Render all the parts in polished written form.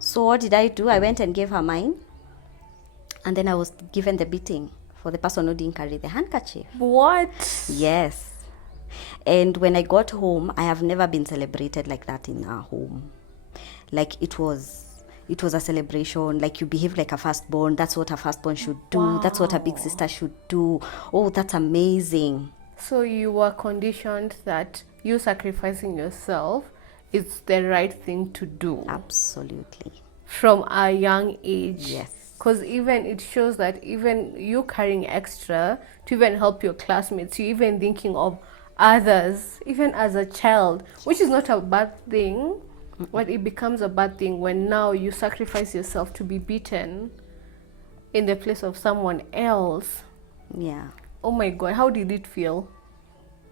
So what did I do? I went and gave her mine. And then I was given the beating for the person who didn't carry the handkerchief. What? Yes. And when I got home, I have never been celebrated like that in our home. Like it was a celebration. Like you behave like a firstborn. That's what a firstborn should do. Wow. That's what a big sister should do. Oh, that's amazing. So you were conditioned that you sacrificing yourself is the right thing to do. Absolutely. From a young age. Yes. Because even it shows that even you carrying extra to even help your classmates, you even thinking of others, even as a child, which is not a bad thing, but it becomes a bad thing when now you sacrifice yourself to be beaten in the place of someone else. Yeah. Oh my God, how did it feel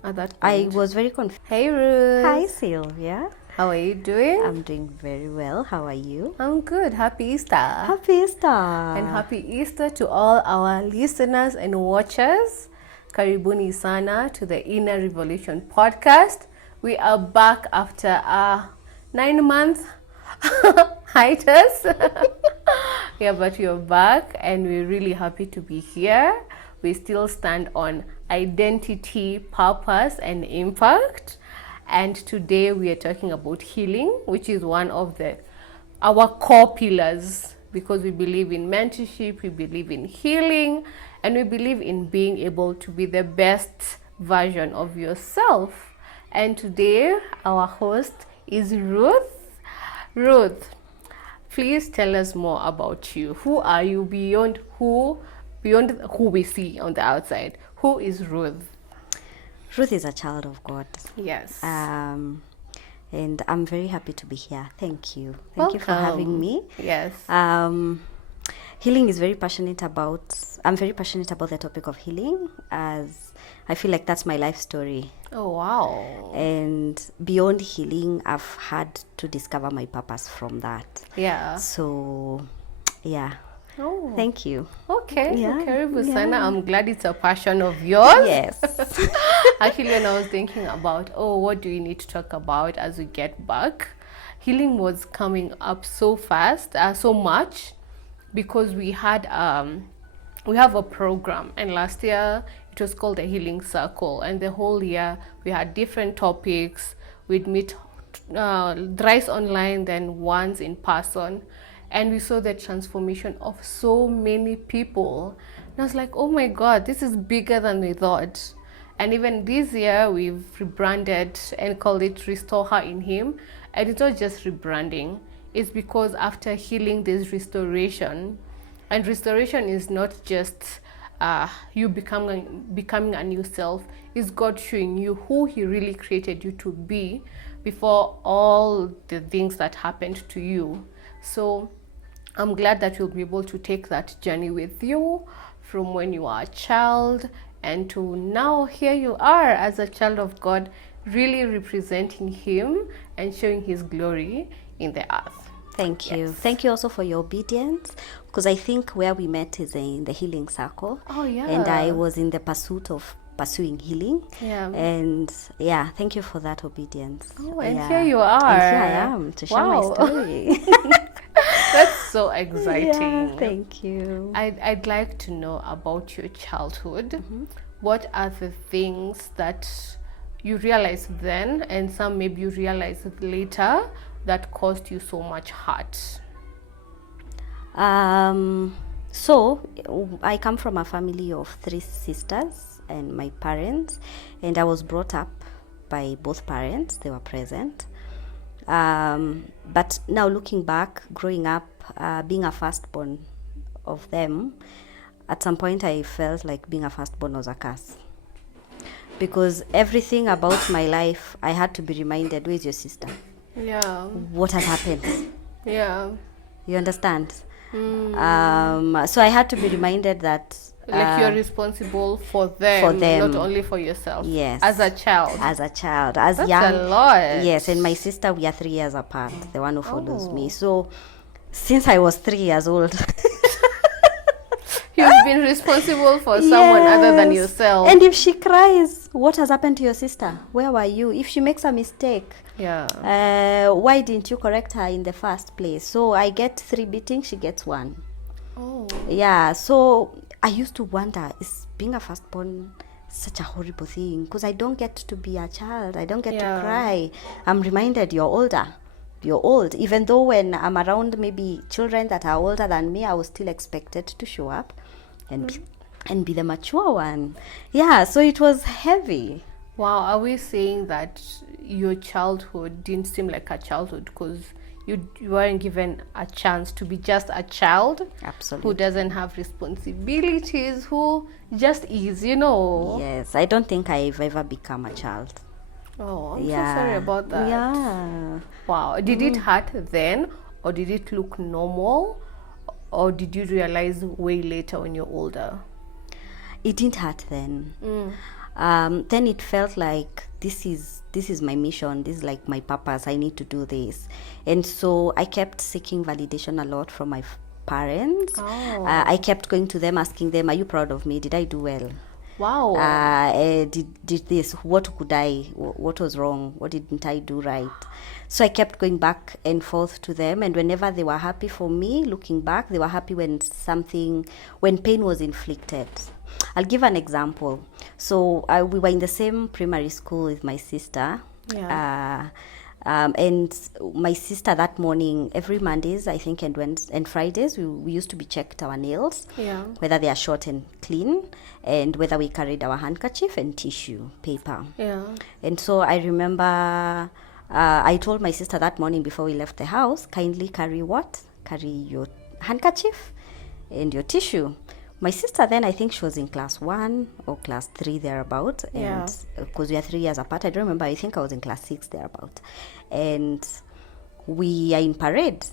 at that I point? was very confused. Hey Ruth. Hi, Sylvia. How are you doing? I'm doing very well. How are you? I'm good. Happy Easter. Happy Easter. And happy Easter to all our listeners and watchers. Karibuni sana to the Inner Revolution podcast. We are back after a 9-month hiatus. Yeah, but we're back and we're really happy to be here. We still stand on identity, purpose, and impact. And today we are talking about healing, which is one of our core pillars, because we believe in mentorship, we believe in healing, and we believe in being able to be the best version of yourself. And today our host is Ruth. Ruth, please tell us more about you. Who are you beyond who we see on the outside? Who is Ruth? Ruth is a child of God. Yes. And I'm very happy to be here. Thank you. Thank you for having me. Yes. Healing is I'm very passionate about the topic of healing, as I feel like that's my life story. Oh, wow. And beyond healing, I've had to discover my purpose from that. Yeah. So, yeah. Oh. Thank you. Okay. Yeah. Karibu sana. I'm glad it's a passion of yours. Yes. Actually, when I was thinking about, what do we need to talk about as we get back? Healing was coming up so fast, so much, because we have a program, and last year it was called the Healing Circle, and the whole year we had different topics. We'd meet thrice online, then once in person. And we saw the transformation of so many people. And I was like, oh my God, this is bigger than we thought. And even this year, we've rebranded and called it Restore Her in Him. And it's not just rebranding. It's because after healing, there's restoration. And restoration is not just you becoming a new self. It's God showing you who He really created you to be before all the things that happened to you. So I'm glad that you'll be able to take that journey with you from when you are a child and to now here you are as a child of God, really representing Him and showing His glory in the earth. Thank you. Yes. Thank you also for your obedience, because I think where we met is in the Healing Circle. Oh, yeah. And I was in the pursuit of pursuing healing. Yeah. And yeah, thank you for that obedience. Oh, and yeah. here you are. And here I am to share my story. That's so exciting. Yeah, thank you. I'd like to know about your childhood. Mm-hmm. What are the things that you realized then, and some maybe you realized later, that caused you so much hurt? So I come from a family of 3 sisters and my parents, and I was brought up by both parents. They were present. But now looking back, growing up, being a firstborn of them, at some point I felt like being a firstborn was a curse. Because everything about my life, I had to be reminded, where's your sister? Yeah. What has happened? Yeah. You understand? So I had to be reminded that Like you're responsible for them, not only for yourself. Yes. As a child. As That's young. a lot. Yes, and my sister, we are 3 years apart, the one who follows me. So since I was 3 years old, You've been responsible for someone other than Yes. yourself. And if she cries, what has happened to your sister? Where were you? If she makes a mistake, why didn't you correct her in the first place? So I get 3 beatings, she gets 1. Oh. Yeah, so I used to wonder, is being a firstborn such a horrible thing? Because I don't get to be a child, I don't get to cry. I'm reminded you're older, you're old. Even though when I'm around maybe children that are older than me, I was still expected to show up and be the mature one. Yeah, so it was heavy. Wow, are we saying that your childhood didn't seem like a childhood because you weren't given a chance to be just a child? Absolutely. Who doesn't have responsibilities, who just is, you know? Yes, I don't think I've ever become a child. Oh, I'm so sorry about that. Yeah. Wow. Did it hurt then, or did it look normal, or did you realize way later when you're older? It didn't hurt then. Then it felt like this is my mission, this is like my purpose, I need to do this. And so I kept seeking validation a lot from my parents. I kept going to them, asking them, are you proud of me? Did I do well? Wow. Did this, what was wrong, what didn't I do right? So I kept going back and forth to them, and whenever they were happy for me, looking back, they were happy when pain was inflicted. I'll give an example. So we were in the same primary school with my sister. And my sister that morning, every Mondays, I think, and Fridays, we used to be checked our nails, whether they are short and clean, and whether we carried our handkerchief and tissue paper. And so I remember I told my sister that morning before we left the house, kindly carry your handkerchief and your tissue. My sister then, I think she was in class 1 or class 3 thereabout, and because we are 3 years apart, I don't remember, I think I was in class 6 thereabout, and we are in parade,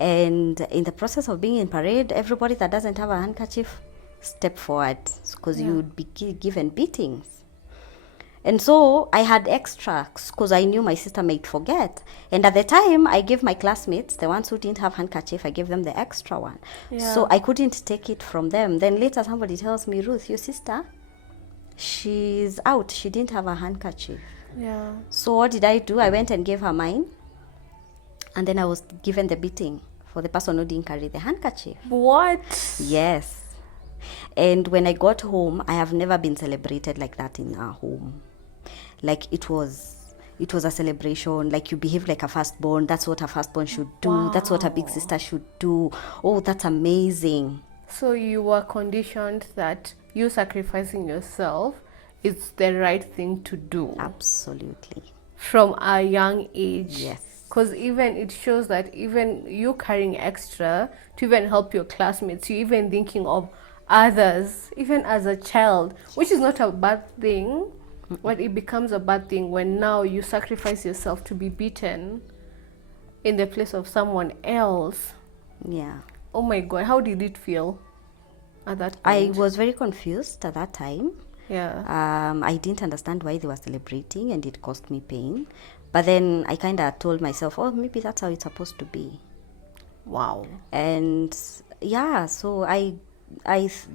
and in the process of being in parade, everybody that doesn't have a handkerchief step forward, because you would be given beatings. And so I had extra because I knew my sister might forget. And at the time, I gave my classmates, the ones who didn't have handkerchief, I gave them the extra one. So I couldn't take it from them. Then later somebody tells me, Ruth, your sister, she's out. She didn't have a handkerchief. So what did I do? I went and gave her mine. And then I was given the beating for the person who didn't carry the handkerchief. What? Yes. And when I got home, I have never been celebrated like that in our home. Like it was a celebration, like you behave like a firstborn, that's what a firstborn should do, that's what a big sister should do. Oh, that's amazing. So you were conditioned that you sacrificing yourself is the right thing to do. Absolutely. From a young age. Yes. Because even it shows that even you carrying extra to even help your classmates, you even thinking of others, even as a child, which is not a bad thing. But it becomes a bad thing when now you sacrifice yourself to be beaten in the place of someone else. Yeah. Oh my God, how did it feel at that point? I was very confused at that time. Yeah. I didn't understand why they were celebrating, and it caused me pain. But then I kind of told myself, oh, maybe that's how it's supposed to be. Wow. And yeah, so I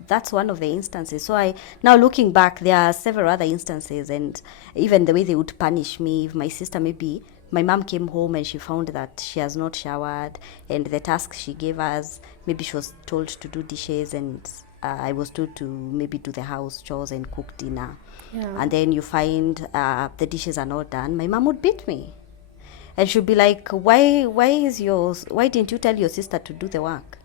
that's one of the instances. So I now looking back, there are several other instances, and even the way they would punish me. If my sister, maybe my mom came home and she found that she has not showered, and the task she gave us, maybe she was told to do dishes, and I was told to maybe do the house chores and cook dinner. And then you find the dishes are not done, my mom would beat me, and she'd be like, why didn't you tell your sister to do the work?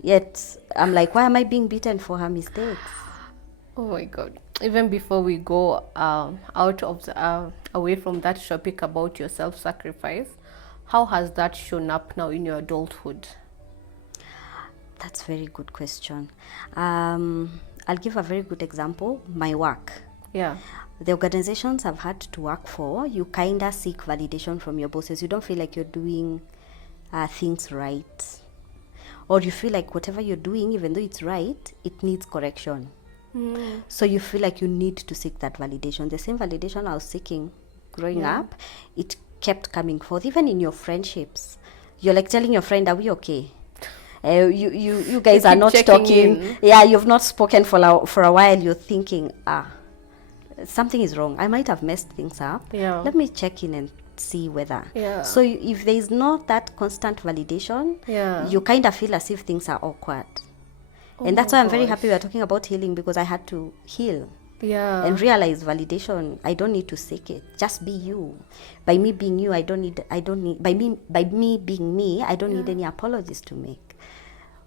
Yet I'm like, why am I being beaten for her mistakes? Oh my God. Even before we go out of the, away from that topic about your self-sacrifice, how has that shown up now in your adulthood? That's a very good question. I'll give a very good example. My work. Yeah. The organizations I've had to work for, you kind of seek validation from your bosses. You don't feel like you're doing things right. Or you feel like whatever you're doing, even though it's right, it needs correction. So you feel like you need to seek that validation. The same validation I was seeking growing up, it kept coming forth. Even in your friendships, you're like telling your friend, are we okay? You guys You are keep not checking talking. in. Yeah, you've not spoken for a while. You're thinking, something is wrong. I might have messed things up. Yeah. Let me check in and see whether. Yeah. So if there is not that constant validation, Yeah. you kind of feel as if things are awkward. Oh And that's my why I'm very happy gosh. we're talking about healing, because I had to heal Yeah. and realize validation. I don't need to seek it. Just be you. By me being you, I don't need by me being me, I don't need any apologies to make.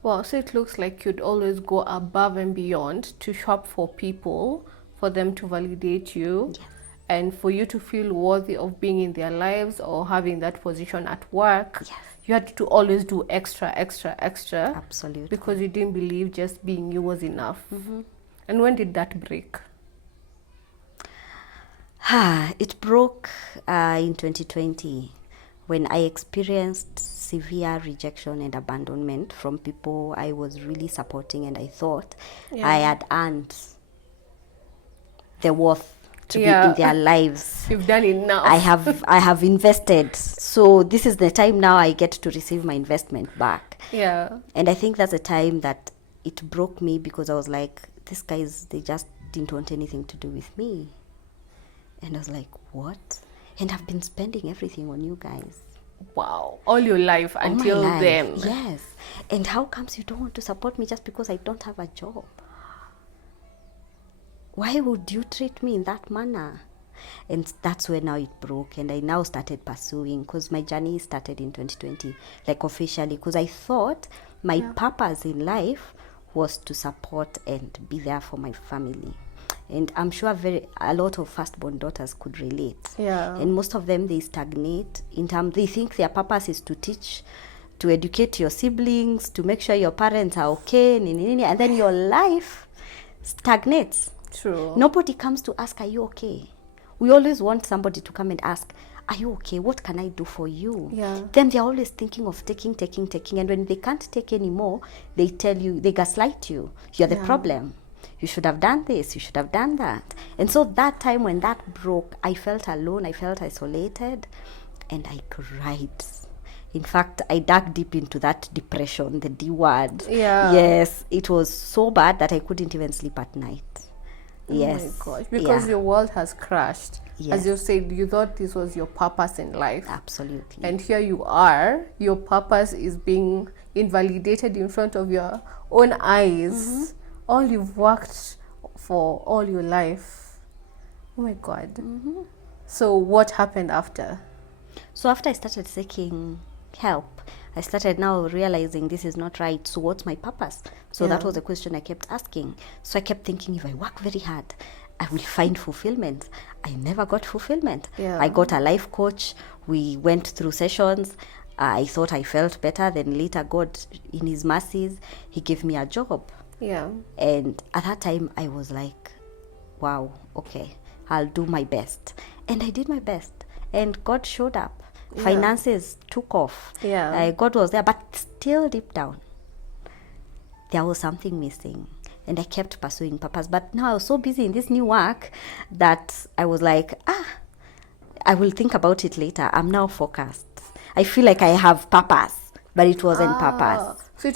Wow, so it looks like you'd always go above and beyond to shop for people, for them to validate you, Yes. and for you to feel worthy of being in their lives or having that position at work. Yes. You had to always do extra, extra, extra. Absolutely. Because you didn't believe just being you was enough. And when did that break? It broke in 2020 when I experienced severe rejection and abandonment from people I was really supporting, and I thought I had earned the worth to be in their lives. You've done enough. I have invested. So this is the time now I get to receive my investment back. Yeah. And I think that's the time that it broke me, because I was like, these guys, they just didn't want anything to do with me. And I was like, what? And I've been spending everything on you guys. Wow. All your life All my until life. then. Yes. And how comes you don't want to support me just because I don't have a job? Why would you treat me in that manner? And that's where now it broke, and I now started pursuing, because my journey started in 2020, like officially, because I thought my purpose in life was to support and be there for my family. And I'm sure a lot of firstborn daughters could relate. Yeah. And most of them, they stagnate in terms, they think their purpose is to teach, to educate your siblings, to make sure your parents are okay, and then your life stagnates. True. Nobody comes to ask, are you okay? We always want somebody to come and ask, are you okay? What can I do for you? Yeah. Then they're always thinking of taking. And when they can't take anymore, they tell you, they gaslight you. You're the problem. You should have done this. You should have done that. And so that time when that broke, I felt alone. I felt isolated. And I cried. In fact, I dug deep into that depression, the D word. Yeah. Yes, it was so bad that I couldn't even sleep at night. Yes. Oh my gosh. Because your world has crashed. Yes. As you said, you thought this was your purpose in life. Absolutely. And here you are. Your purpose is being invalidated in front of your own eyes. All you've worked for all your life. Oh my God. So what happened after? So after I started seeking help, I started now realizing this is not right. So what's my purpose? So that was a question I kept asking. So I kept thinking, if I work very hard, I will find fulfillment. I never got fulfillment. Yeah. I got a life coach. We went through sessions. I thought I felt better. Then later, God, in His mercies, He gave me a job. Yeah. And at that time, I was like, wow, okay, I'll do my best. And I did my best. And God showed up. Finances took off. Yeah. God was there, but still deep down, there was something missing. And I kept pursuing purpose. But now I was so busy in this new work that I was like, I will think about it later. I'm now focused. I feel like I have purpose, but it wasn't purpose. So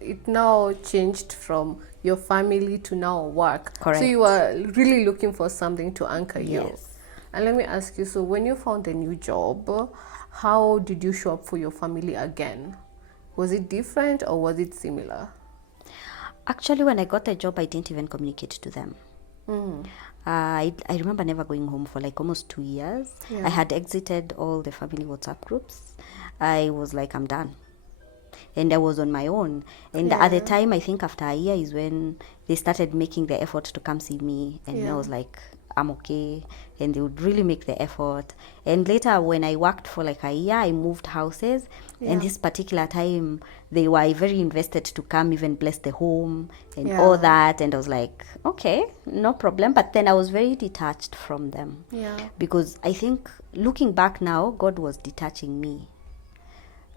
it now changed from your family to now work. Correct. So you were really looking for something to anchor you. Yes. And let me ask you, so when you found a new job, how did you show up for your family again? Was it different or was it similar? Actually, when I got the job, I didn't even communicate to them. I remember never going home for like almost 2 years. Yeah. I had exited all the family WhatsApp groups. I was like, I'm done. And I was on my own. And at the time, I think after a year is when they started making the effort to come see me. And I was like, I'm okay. And they would really make the effort. And later, when I worked for like a year, I moved houses. And this particular time, they were very invested to come even bless the home and all that. And I was like, okay, no problem. But then I was very detached from them. Yeah. Because I think looking back now, God was detaching me.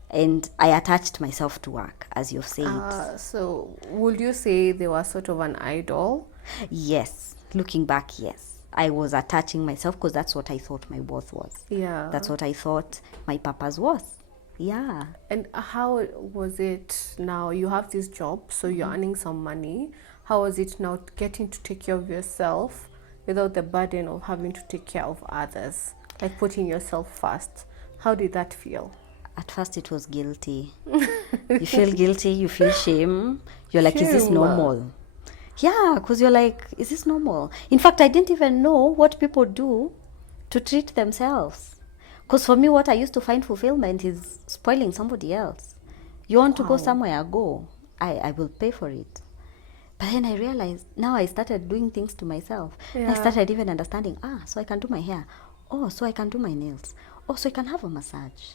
And I attached myself to work, as you've said. So would you say they were sort of an idol? Yes. Looking back, yes. I was attaching myself because that's what I thought my worth was. Yeah. That's what I thought my purpose was. Yeah. And how was it now? You have this job, so you're earning some money. How was it now getting to take care of yourself without the burden of having to take care of others? Like putting yourself first. How did that feel? At first, it was guilty. You feel guilty, you feel shame. You're like, is this Shame. normal? Yeah, because you're like, is this normal? In fact, I didn't even know what people do to treat themselves. Because for me, what I used to find fulfillment is spoiling somebody else. You want to go Wow. somewhere, go. I will pay for it. But then I realized, now I started doing things to myself. Yeah. I started even understanding, so I can do my hair. Oh, so I can do my nails. Oh, so I can have a massage.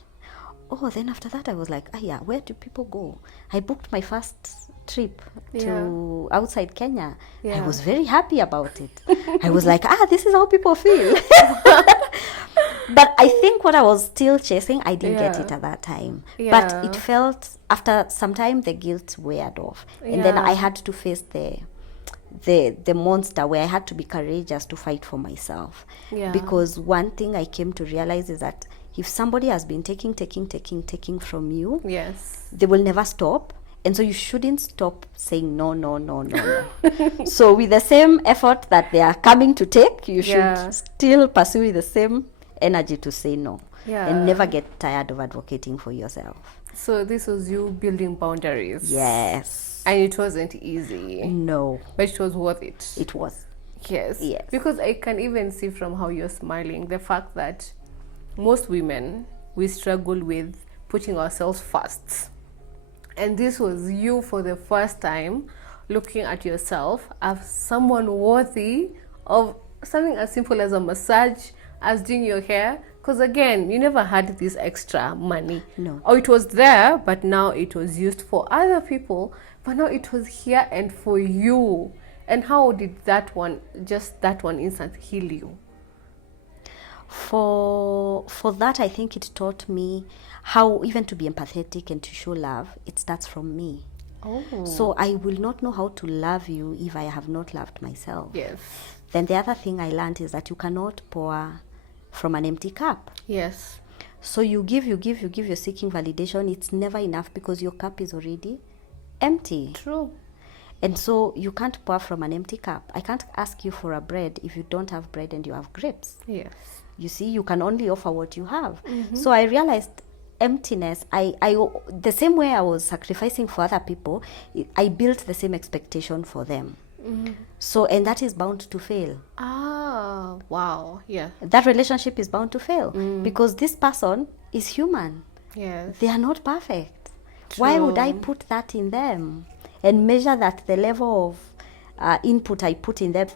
Oh, then after that I was like, yeah, where do people go? I booked my first trip to outside Kenya. I Yeah. was very happy about it. I was like, this is how people feel. But I think what I was still chasing, I didn't get Yeah. it at that time. Yeah. But it felt, after some time, the guilt weared off. And then I Yeah. had to face the monster, where I had to be courageous to fight for myself. Yeah. Because one thing I came to realize is that if somebody has been taking from you, Yes. they will never stop. And so you shouldn't stop saying no, no, no, no, no. So with the same effort that they are coming to take, you should Yeah. still pursue with the same energy to say no. Yeah. And never get tired of advocating for yourself. So this was you building boundaries. Yes. And it wasn't easy. No, But it was worth it. it was. Yes. Yes. Because I can even see from how you're smiling the fact that most women, we struggle with putting ourselves first. And this was you for the first time looking at yourself as someone worthy of something as simple as a massage, as doing your hair. Because again, you never had this extra money. No. Or it was there, but now it was used for other people. But now it was here and for you. And how did that one instant heal you? For that, I think it taught me how even to be empathetic and to show love. It starts from me. Oh. So I will not know how to love you if I have not loved myself. Yes. Then the other thing I learned is that you cannot pour from an empty cup. Yes. So you give, you're seeking validation. It's never enough because your cup is already empty. True. And so you can't pour from an empty cup. I can't ask you for a bread if you don't have bread and you have grapes. Yes. You see, you can only offer what you have. So I realized emptiness, I the same way I was sacrificing for other people, I built the same expectation for them. So, and that is bound to fail. Ah, wow. Yeah. That relationship is bound to fail because this person is human. Yes. They are not perfect. Why would I True. put that in them and measure that the level of input I put in them,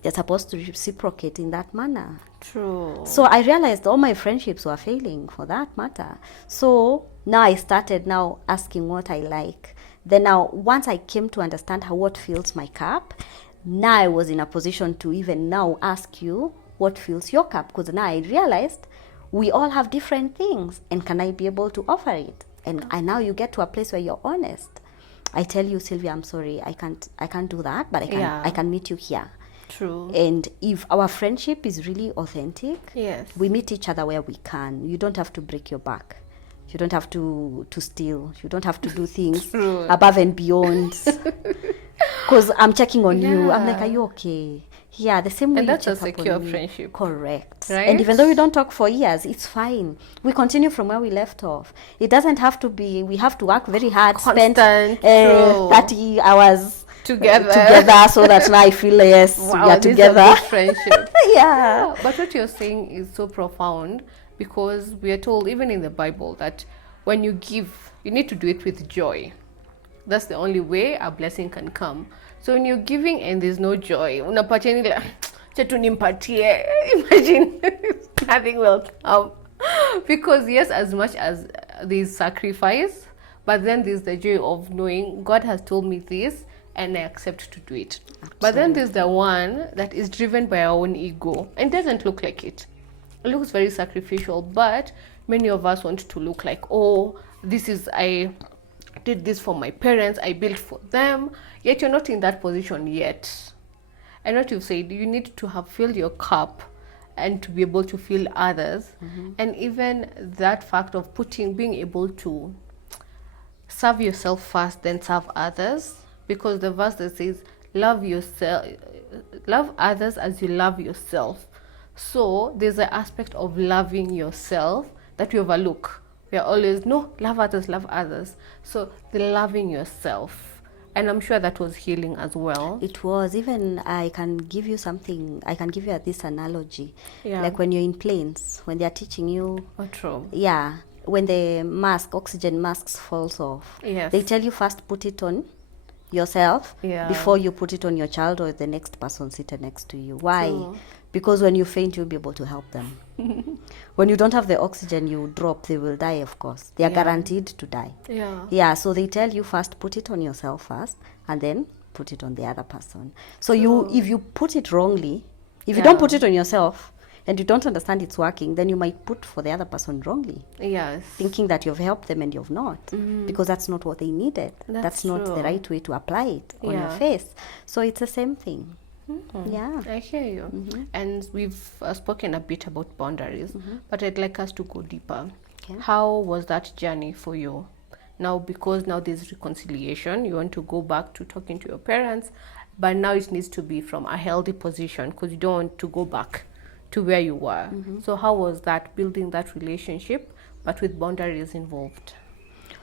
they're supposed to reciprocate in that manner? True. So I realized all my friendships were failing for that matter. So now I started now asking what I like. Then now, once I came to understand what fills my cup, now I was in a position to even now ask you what fills your cup. Because now I realized we all have different things, and can I be able to offer it? And now you get to a place where you're honest. I tell you, Sylvia, I'm sorry, I can't do that, but Yeah. I can meet you here. True. And if our friendship is really authentic, Yes. we meet each other where we can. You don't have to break your back. You don't have to steal. You don't have to do things True. above and beyond. Because I'm checking on you. I'm like, Yeah. are you okay? Yeah, the same way And that's you a check up secure on me. friendship. Correct. Right? And even though we don't talk for years, it's fine. We continue from where we left off. It doesn't have to be, we have to work very hard, Constant, spend true. 30 hours Together. so that now I feel, yes, Wow, we are this is a together. good friendship. Yeah. But what you're saying is so profound because we are told, even in the Bible, that when you give, you need to do it with joy. That's the only way a blessing can come. So when you're giving and there's no joy, unapatia ni like, "Acha tu nimpatie." Imagine nothing will come. Because yes, as much as there's sacrifice, but then there's the joy of knowing God has told me this and I accept to do it. But then there's the one that is driven by our own ego and doesn't look like it. It looks very sacrificial, but many of us want to look like, oh, I did this for my parents, I built for them, yet you're not in that position yet. And what you've said, you need to have filled your cup and to be able to feel others. And even that fact of being able to serve yourself first, then serve others, because the verse that says, love yourself, love others as you love yourself. So there's an aspect of loving yourself that we overlook. We are always, no, love others, love others. So the loving yourself, and I'm sure that was healing as well. It was. Even I can give you something, I can give you this analogy. Yeah. Like when you're in planes, when they're teaching you, Oh, true. yeah, when the oxygen masks falls off, Yes. they tell you first put it on yourself Yeah. before you put it on your child or the next person seated next to you. Why? True. Because when you faint, you'll be able to help them. When you don't have the oxygen, you drop, they will die, of course. They are Yeah. guaranteed to die. Yeah. Yeah, so they tell you first put it on yourself first and then put it on the other person. So if you put it wrongly, if you don't put it on yourself and you don't understand it's working, then you might put for the other person wrongly, Yes. thinking that you've helped them and you've not, because that's not what they needed. That's not true. the right way to apply it on your Yeah. face. So it's the same thing. Yeah. I hear you. And we've spoken a bit about boundaries, but I'd like us to go deeper. Okay. How was that journey for you? Now, because now there's reconciliation, you want to go back to talking to your parents, but now it needs to be from a healthy position because you don't want to go back to where you were. So how was that, building that relationship, but with boundaries involved?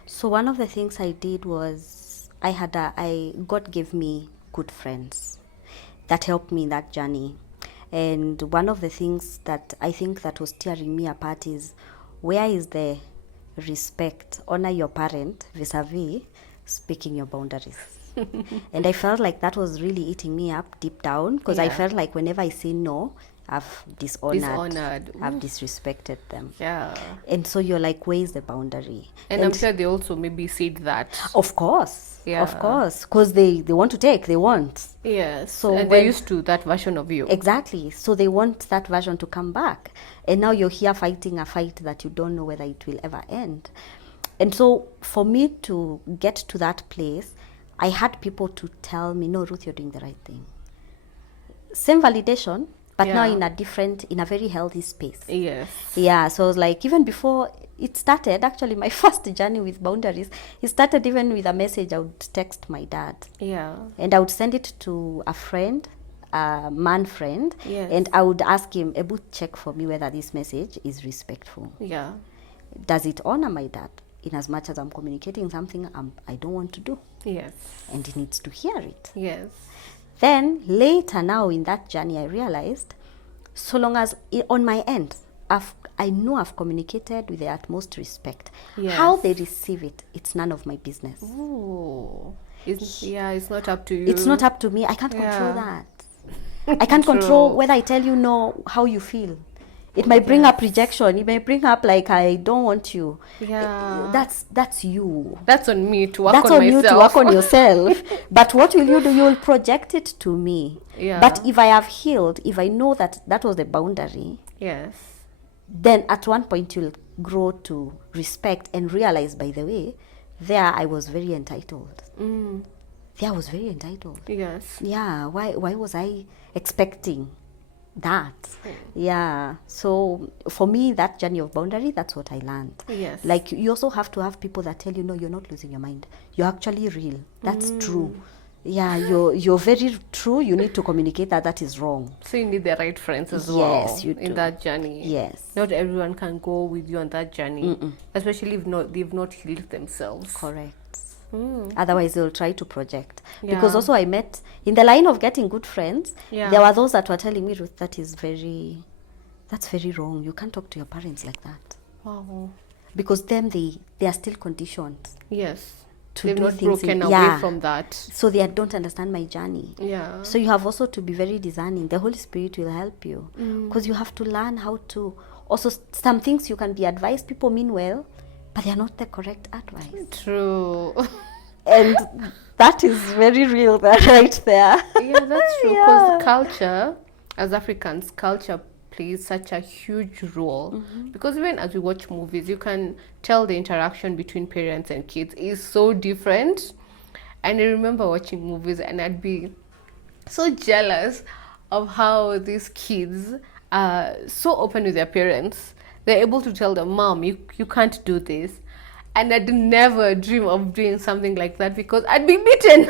So one of the things I did was God gave me good friends that helped me in that journey. And one of the things that I think that was tearing me apart is, where is the respect? Honor your parent vis-a-vis speaking your boundaries. And I felt like that was really eating me up deep down, because I Yeah. felt like whenever I say no, I've Dishonored. I've Ooh. disrespected them. Yeah. And so you're like, where is the boundary? And I'm sure they also maybe said that. Of course. Yeah. Of course. Because they want to take, they want. Yes. So and when- they're used to that version of you. Exactly. So they want that version to come back. And now you're here fighting a fight that you don't know whether it will ever end. And so for me to get to that place, I had people to tell me, no, Ruth, you're doing the right thing. Same validation, but now Yeah. in a very healthy space. Yes. Yeah, so I was like, even before it started, actually my first journey with boundaries, it started even with a message I would text my dad. Yeah. And I would send it to a friend, a man friend, Yes. and I would ask him, Ebu, check for me whether this message is respectful. Yeah. Does it honor my dad? In as much as I'm communicating something I don't want to do, Yes. and he needs to hear it. Yes. Then later now in that journey, I realized, so long as on my end, I know I've communicated with the utmost respect. Yes. How they receive it, it's none of my business. Ooh. It's not up to you. It's not up to me. I can't control Yeah. that. I can't control True. whether I tell you no, how you feel. It might bring up rejection. It may bring up like, I don't want you. Yeah. That's you. That's on me to work That's on on myself. you to work on yourself. But what will you do? You will project it to me. Yeah. But if I have healed, if I know that that was the boundary, Yes. then at one point you'll grow to respect and realize, by the way, there I was very entitled. There I was very entitled. Yes. Yeah, why was I expecting that? Yeah, so for me, that journey of boundary, that's what I learned. Yes. Like, you also have to have people that tell you, no, you're not losing your mind, you're actually real, that's true. Yeah, you're very true. You need to communicate that is wrong. So you need the right friends as Yes, well you do. in that journey. Yes. Not everyone can go with you on that journey, especially if they've not healed themselves. Correct. Otherwise they'll try to project. Yeah. Because also I met in the line of getting good friends, Yeah. there were those that were telling me, Ruth, that's very wrong. You can't talk to your parents like that. Wow. Because them, they are still conditioned Yes. to They've do not things broken away yeah. from that. So they don't understand my journey. Yeah. So you have also to be very discerning. The Holy Spirit will help you, because you have to learn how to also, some things you can be advised, people mean well, but they are not the correct advice. True. And that is very real right there. Yeah, that's true. Because culture, as Africans, culture plays such a huge role. Because even as we watch movies, you can tell the interaction between parents and kids is so different. And I remember watching movies and I'd be so jealous of how these kids so open with their parents. They're able to tell them, Mom, you can't do this. And I'd never dream of doing something like that because I'd be beaten.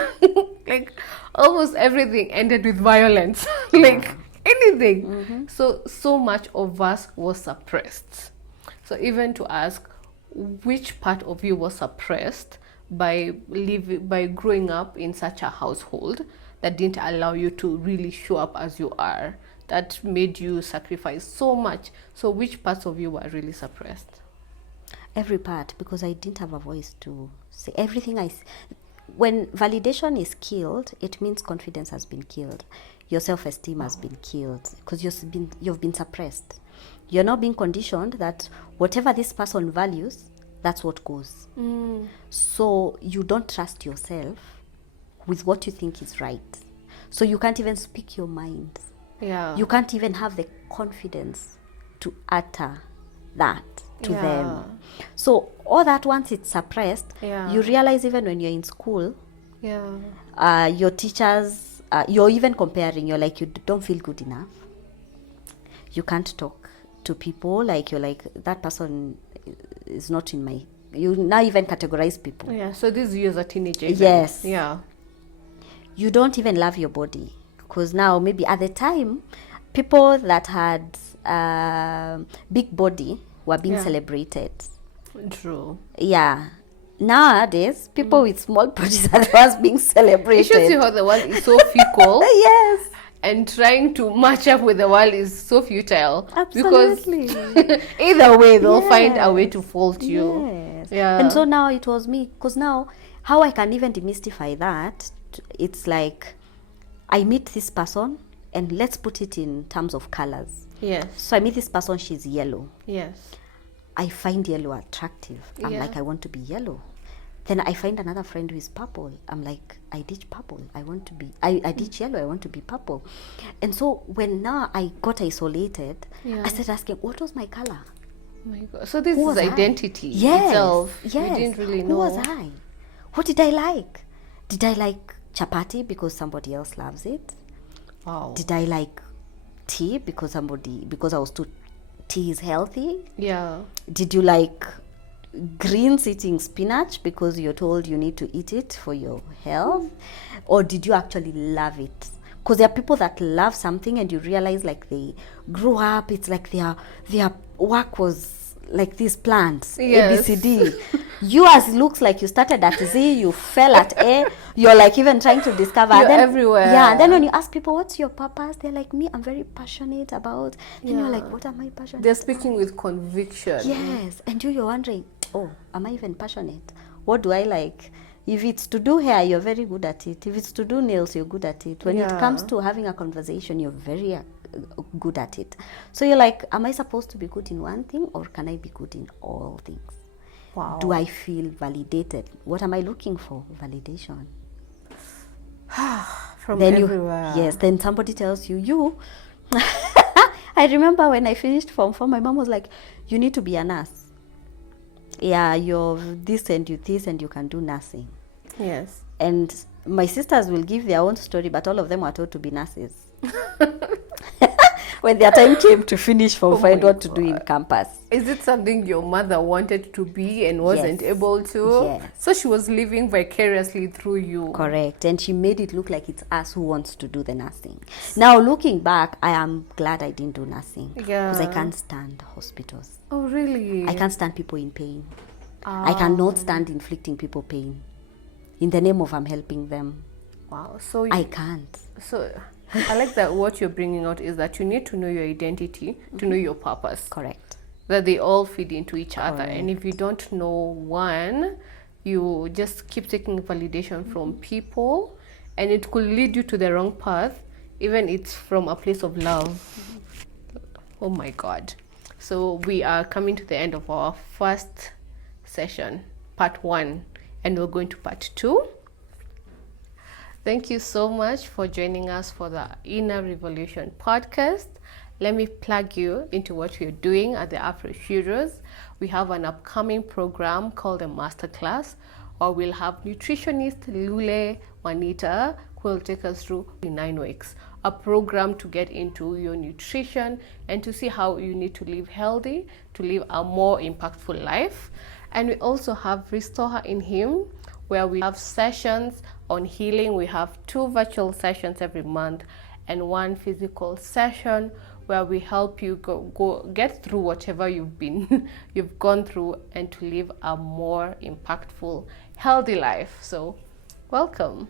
Like almost everything ended with violence. Like anything. So much of us was suppressed. So even to ask which part of you was suppressed by growing up in such a household that didn't allow you to really show up as you are, that made you sacrifice so much. So which parts of you were really suppressed? Every part, because I didn't have a voice to say everything. When validation is killed, it means confidence has been killed, your self-esteem has been killed, because you've been suppressed. You're not being conditioned that whatever this person values, that's what goes. So you don't trust yourself with what you think is right. So you can't even speak your mind. Yeah. You can't even have the confidence to utter that to them. So all that, once it's suppressed, you realize even when you're in school, your teachers, you're even comparing. You're like, you don't feel good enough. You can't talk to people. Like, you're like, that person is not in my... You now even categorize people. Yeah, so this is you as a teenager. Yes. Yeah. You don't even love your body. Because now, maybe at the time, people that had big body were being celebrated. True. Yeah. Nowadays, people with small bodies are the ones being celebrated. You should see how the world is so fickle. Yes. And trying to match up with the world is so futile. Absolutely. Because either way, they'll find a way to fault you. Yes. Yeah. And so now it was me. Because now, how I can even demystify that, it's like, I meet this person, and let's put it in terms of colors. Yes. So I meet this person, she's yellow. Yes. I find yellow attractive. I'm like, I want to be yellow. Then I find another friend who is purple. I'm like, I ditch purple. I ditch yellow. I want to be purple. And so when now I got isolated, I started asking, what was my color? Oh my God. So this is identity itself. Yes. You didn't really know. Who was I? What did I like? Did I like chapati because somebody else loves it? Wow. Did I like tea because I was too... Tea is healthy? Yeah. Did you like greens, eating spinach because you're told you need to eat it for your health? Or did you actually love it? Because there are people that love something and you realize like they grew up, it's like their work was like these plants, Yes. ABCD. Yours looks like you started at Z, you fell at A, you're like even trying to discover. You're everywhere. Yeah, then when you ask people, what's your purpose? They're like, me, I'm very passionate about. Then you're like, what am I passionate They're speaking with conviction. Yes, and you're wondering, oh, am I even passionate? What do I like? If it's to do hair, you're very good at it. If it's to do nails, you're good at it. When it comes to having a conversation, you're very good at it. So you're like, am I supposed to be good in one thing, or can I be good in all things? Wow. Do I feel validated? What am I looking for? Validation. From Then everywhere. Yes, then somebody tells you. I remember when I finished Form 4, my mom was like, you need to be a nurse. Yeah, you're this and you can do nursing. Yes. And my sisters will give their own story, but all of them were told to be nurses. When their time came to finish Form 5, what to do in campus. Is it something your mother wanted to be and wasn't able to? Yes. So she was living vicariously through you. Correct. And she made it look like it's us who wants to do the nursing. Now, looking back, I am glad I didn't do nursing. Yeah. Because I can't stand hospitals. Oh, really? I can't stand people in pain. I cannot stand inflicting people pain. In the name of I'm helping them. Wow. So I can't. So I like that what you're bringing out is that you need to know your identity, to know your purpose. Correct. That they all feed into each other. Correct. And if you don't know one, you just keep taking validation from people, and it could lead you to the wrong path, even it's from a place of love. Oh my God. So we are coming to the end of our first session, part 1, and we're going to part 2. Thank you so much for joining us for the Inner Revolution podcast. Let me plug you into what we're doing at the Afro Heroes. We have an upcoming program called the Masterclass, or we'll have nutritionist Lule Juanita who will take us through in 9 weeks, a program to get into your nutrition and to see how you need to live healthy, to live a more impactful life. And we also have Restore Her in Him, where we have sessions on healing. We have 2 virtual sessions every month and 1 physical session where we help you go get through whatever you've gone through and to live a more impactful, healthy life. So welcome.